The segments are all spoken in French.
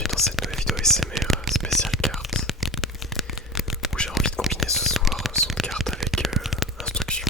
bienvenue dans cette nouvelle vidéo ASMR spéciale carte où j'ai envie de combiner ce soir son de carte avec instruction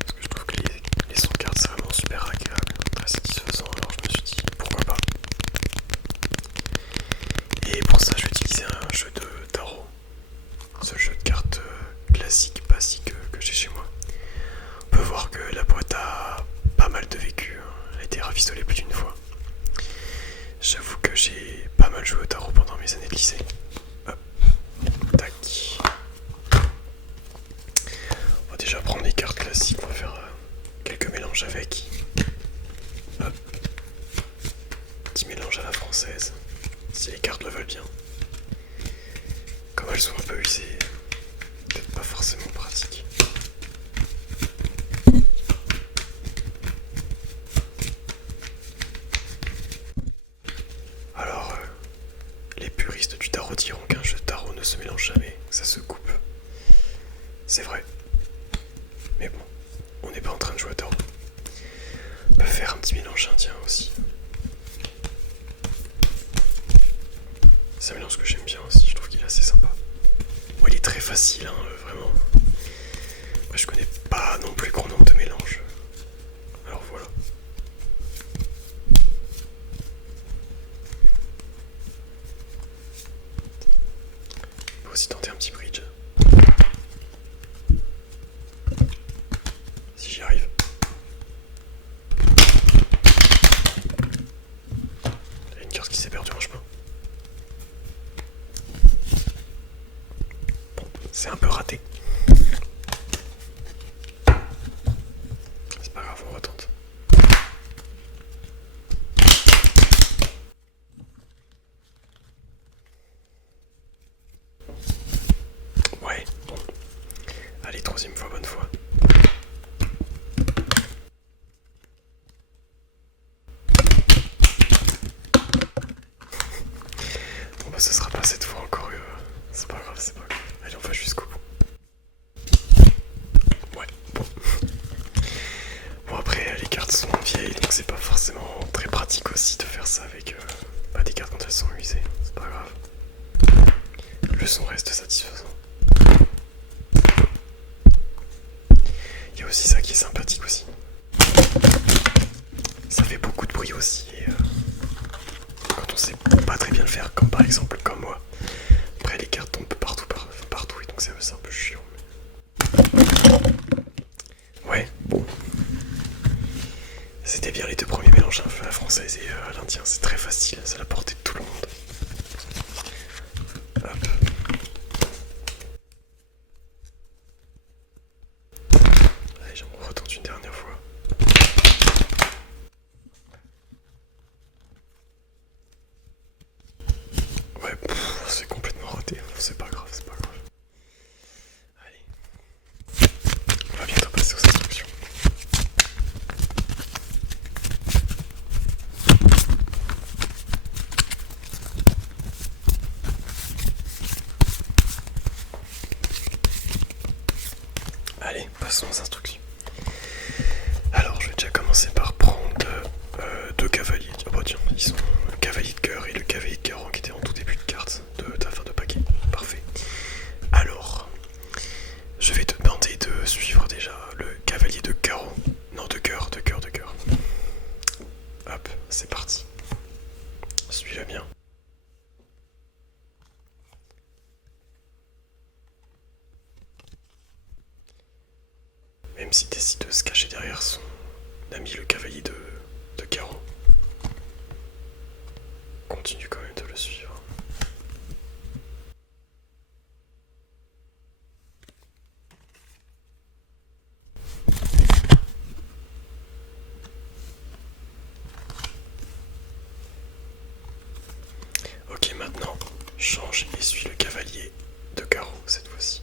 parce que je trouve que les sons de cartes c'est vraiment super agréable, très satisfaisant, alors je me suis dit pourquoi pas. Et pour ça je vais utiliser un jeu de tarot, ce jeu de cartes classique, basique que j'ai chez moi. On peut voir que la boîte a pas mal de vécu, elle a été rafistolée plus d'une fois. J'avoue que j'ai pas mal joué au tarot pendant mes années de lycée. Hop, tac. On va déjà prendre les cartes classiques, on va faire quelques mélanges avec. Hop. Petit mélange à la française, si les cartes le veulent bien. Comme elles sont un peu usées, peut-être pas forcément pratique. Alors, les puristes du tarot diront qu'un jeu de tarot ne se mélange jamais, que ça se coupe. C'est vrai. Mais bon, on n'est pas en train de jouer au tarot. On peut faire un petit mélange indien aussi. C'est un mélange que j'aime bien aussi, je trouve qu'il est assez sympa. Bon, il est très facile, hein, vraiment. Après, je connais pas non plus grand nombre de mélanges. Alors voilà. On peut aussi tenter un petit bridge. Si j'y arrive. Il y a une carte qui s'est perdue en chemin. Bon, c'est un peu raté. C'est pas grave, on retente. Ouais, bon. Allez, troisième fois, bonne fois. Bon bah ce sera pas cette fois encore, c'est pas grave, c'est pas grave. Allez, on va jusqu'au bout. Ouais, bon. Bon après, les cartes sont vieilles, donc c'est pas forcément très pratique aussi de faire ça avec des cartes quand elles sont usées. C'est pas grave. Le son reste satisfaisant. Il y a aussi ça qui est sympathique aussi. Ça fait beaucoup de bruit aussi et quand on sait pas très bien le faire, comme par exemple comme moi. Après les cartes tombent partout, partout et donc c'est un peu chiant. Ouais, bon. C'était bien les deux premiers mélanges, à la française et à l'indien, c'est très facile, c'est à la portée de tout le monde. Hop. Allez, j'en retente une dernière fois. Ouais, c'est complètement raté, c'est pas grave, c'est pas grave. Allez. On va bientôt passer aux instructions. Allez, passons aux instructions. Alors, je vais déjà commencer par prendre deux cavaliers. Oh bah tiens, ils sont le cavalier de cœur et le cavalier de carreau qui étaient en tout début de carte de ta fin de paquet. Parfait. Alors, je vais te demander de suivre déjà le cavalier de carreau. Non, de cœur, de cœur, de cœur. Hop, c'est parti. Suis-le bien. Même s'il décide de se cacher derrière son ami le cavalier de carreau, continue quand même de le suivre. Ok, maintenant, change et suis le cavalier de carreau cette fois-ci.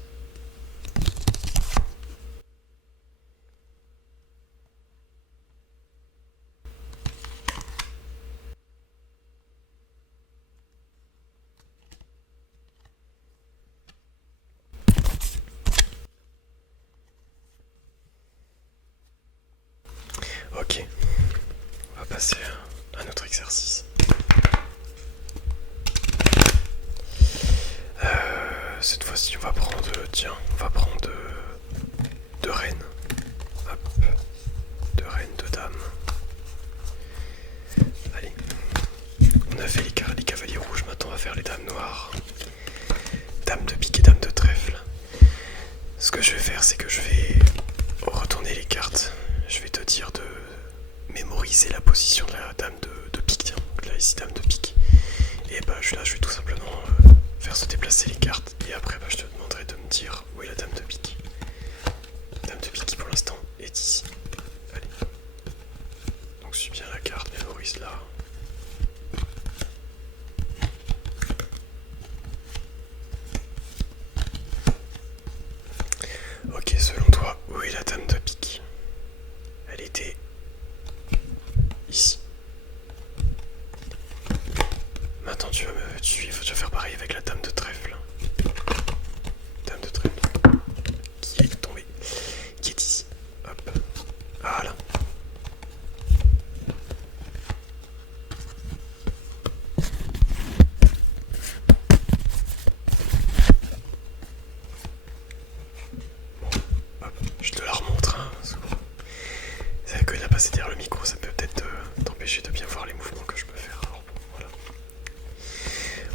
Ok, on va passer à un autre exercice. Tiens, on va prendre deux reines. Hop. Deux reines, deux dames. Allez. On a fait les cavaliers rouges, maintenant on va faire les dames noires. Dame de pique et dame de trèfle. Ce que je vais faire, c'est que je vais retourner les cartes. Je vais te dire de mémoriser la position de la dame de pique. Tiens, là ici dame de pique. Et bah là je vais tout simplement faire se déplacer les cartes. Et après bah, je te demanderai de me dire où est la dame de pique. Dame de pique qui pour l'instant est ici. Allez. Donc suis bien la carte, mémorise là. Ok, selon toi, où est la dame de pique? Elle était ici. Maintenant tu vas me suivre, tu vas faire pareil avec la dame de trèfle. Dame de trèfle. Qui est tombée? Qui est ici? Hop. Voilà. Hop, je te la remontre. Hein. C'est vrai que là passer derrière le micro, ça peut peut-être t'empêcher de bien voir les mouvements que je peux faire. Alors bon, voilà.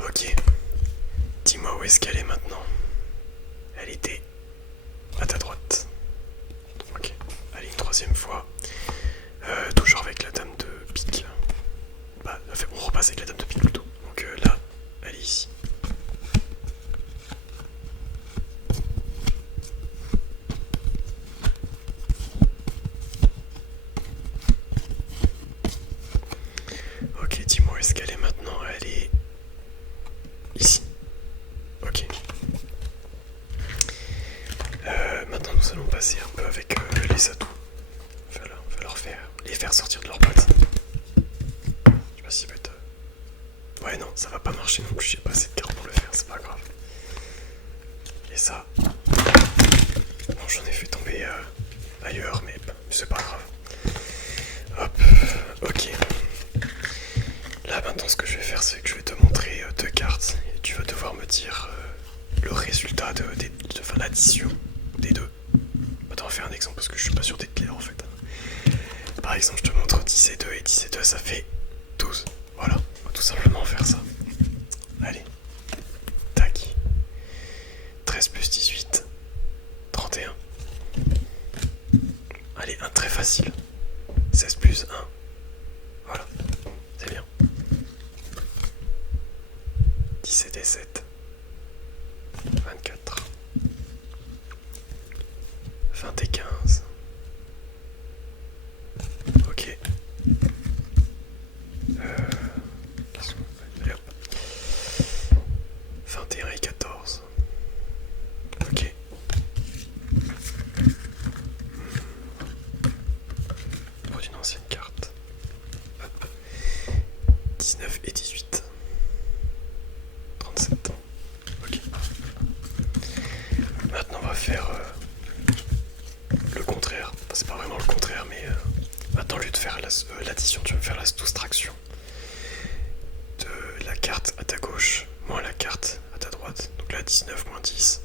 Ok. Dis-moi où est-ce qu'elle est maintenant? Elle était à ta droite. Ok. Allez, une troisième fois. Toujours avec la dame de pique. Bah, on repasse avec la dame de pique plutôt. Donc là, elle est ici. Ok, dis-moi où est-ce qu'elle est maintenant? Elle est ici. Ok. Maintenant nous allons passer un peu avec les atouts. On va leur faire les faire sortir de leur boîte. Je sais pas si ça va être... Ouais non, ça va pas marcher non plus, j'ai pas assez de cartes pour le faire, c'est pas grave. Et ça... Bon, j'en ai fait tomber ailleurs, mais c'est pas grave. Hop, ok. Là maintenant ce que je vais faire, c'est que je vais te montrer deux cartes. Et tu vas devoir me dire le résultat de l'addition des deux. Attends, on va faire un exemple parce que je suis pas sûr d'être clair en fait. Par exemple, je te montre 10 et 2 et 10 et 2 ça fait 12. Voilà, on va tout simplement faire ça. Allez, tac. 13 plus 18, 31. Allez, un très facile. 16 plus 1. Voilà, c'est bien. 17 et 7. 24. 20 et 15. Ok. Allez hop. 21 et 14. Ok. Pour une ancienne carte. Hop. 19 et 18. 37. Ok. Maintenant on va faire le contraire. Enfin, c'est pas vraiment le contraire, mais maintenant au lieu de faire l'addition, tu vas me faire la soustraction de la carte à ta gauche moins la carte à ta droite. Donc là 19 moins 10.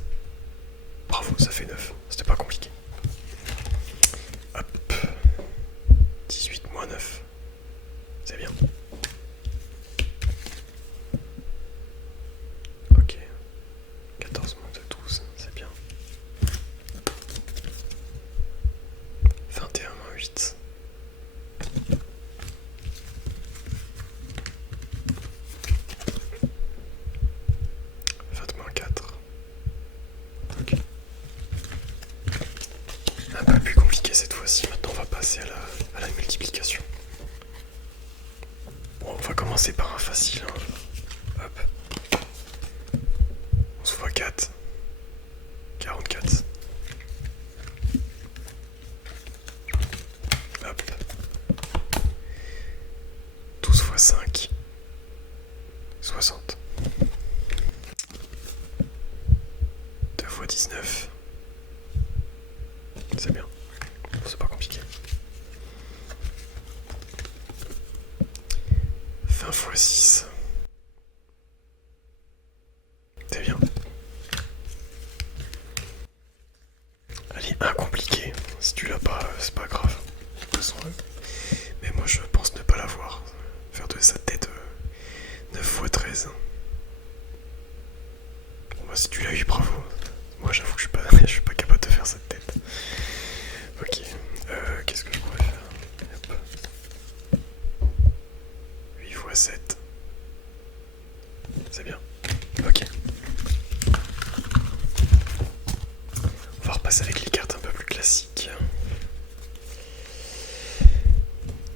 Bravo, ça fait 9. C'était pas compliqué. Hop. 18 moins 9. C'est bien. Ok. 14 moins 2, 12. C'est bien. 21 moins 8. 20 moins 4. Ok. Un peu plus compliqué cette fois-ci. Maintenant, on va passer à la multiplication. Bon, on va commencer par un facile. Hein. Hop. 11 fois 4. 44. Hop. 12 fois 5. 60. 2 fois 19. C'est bien. Bon, c'est pas compliqué. 20 fois 6. C'est bien. 7. C'est bien. Ok. On va repasser avec les cartes un peu plus classiques.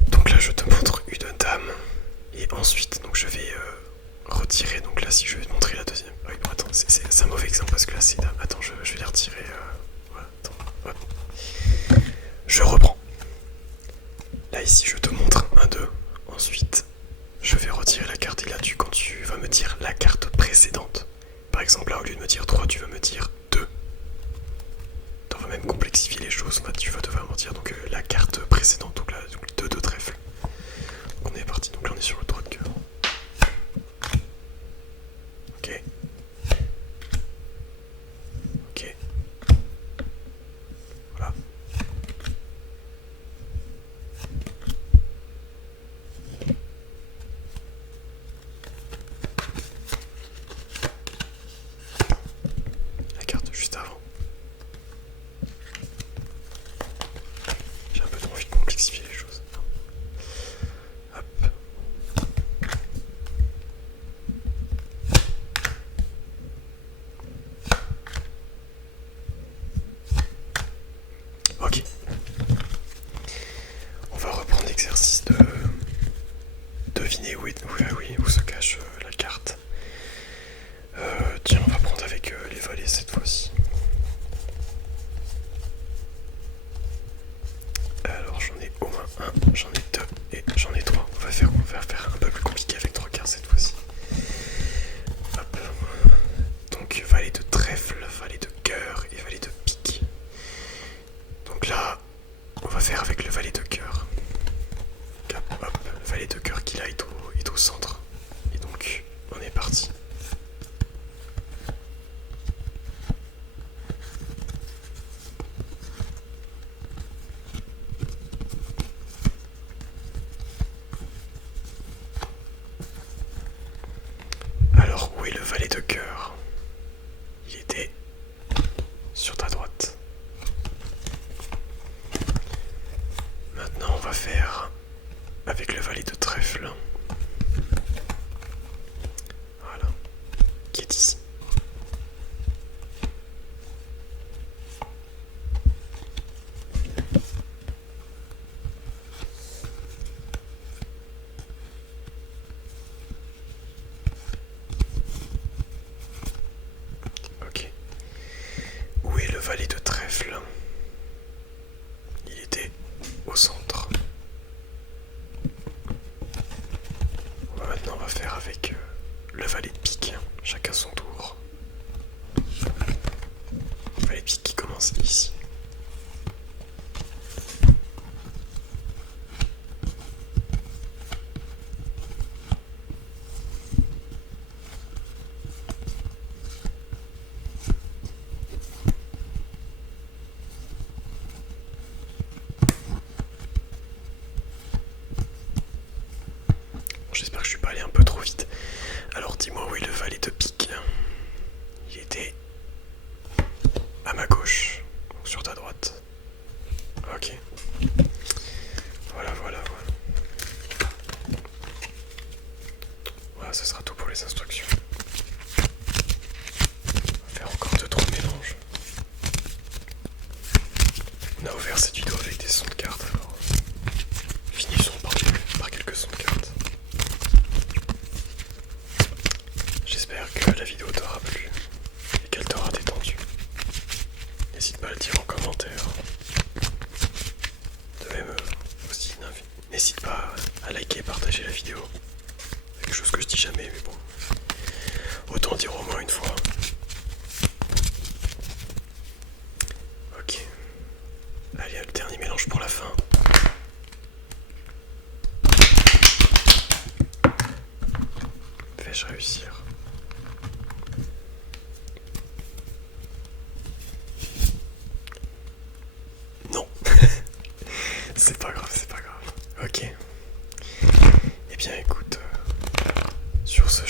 Donc là je te montre une dame. Et ensuite donc je vais retirer. Donc là si je vais te montrer la deuxième. Oui, bon, attends, c'est un mauvais exemple parce que là c'est dame. Attends, je vais les retirer. Voilà, attends. Hop. Je reprends. Là ici je te montre un 2. Ensuite je vais retirer la carte et là quand tu vas me dire la carte précédente. Par exemple là au lieu de me dire 3 tu vas me dire 2. On va même complexifier les choses. Tu vas devoir me dire donc la carte précédente. Donc là 2 de trèfle. Donc on est parti. Donc là on est sur le 3 de cœur. Ok. Ok. Voilà. La carte juste avant. J'ai un peu trop envie de complexifier les choses. Hop. Ok. On va reprendre l'exercice de deviner où se cache la carte. Tiens, on va prendre avec les valets cette fois-ci. Alors j'en ai au moins un, j'en ai 2 et j'en ai 3. On va faire un peu plus compliqué avec 3 cartes cette fois-ci. Hop. Donc valet de trèfle, valet de cœur et valet de pique. Donc là, on va faire avec le valet de cœur. Hop, le valet de cœur qui là est au centre. Et donc, on est parti. Alors, où est le valet de cœur? Il était sur ta droite. Maintenant, on va faire avec le valet de trèfle. Voilà. Qui est ici. Ok. Où est le valet de trèfle? Il était au centre. Maintenant on va faire avec le valet de pique, chacun son tour. Le valet de pique qui commence ici. J'espère que je suis pas allé un peu trop vite. Alors dis-moi où est le valet de pique. Il était à ma gauche, donc sur ta droite. Ok. Voilà. Voilà, ce sera tout pour les instructions. On va faire encore 2-3 mélanges. On a ouvert cette vidéo avec des sons de cartes, alors finissons par quelques sons de cartes. J'espère que la vidéo t'aura plu et qu'elle t'aura détendu. N'hésite pas à le dire en commentaire. De même aussi, n'hésite pas à liker et partager la vidéo. C'est quelque chose que je dis jamais, mais bon. Autant dire au moins une fois. Ok. Allez, le dernier mélange pour la fin. Vais-je réussir? Non. C'est pas grave. Ok. Eh bien écoute, sur ce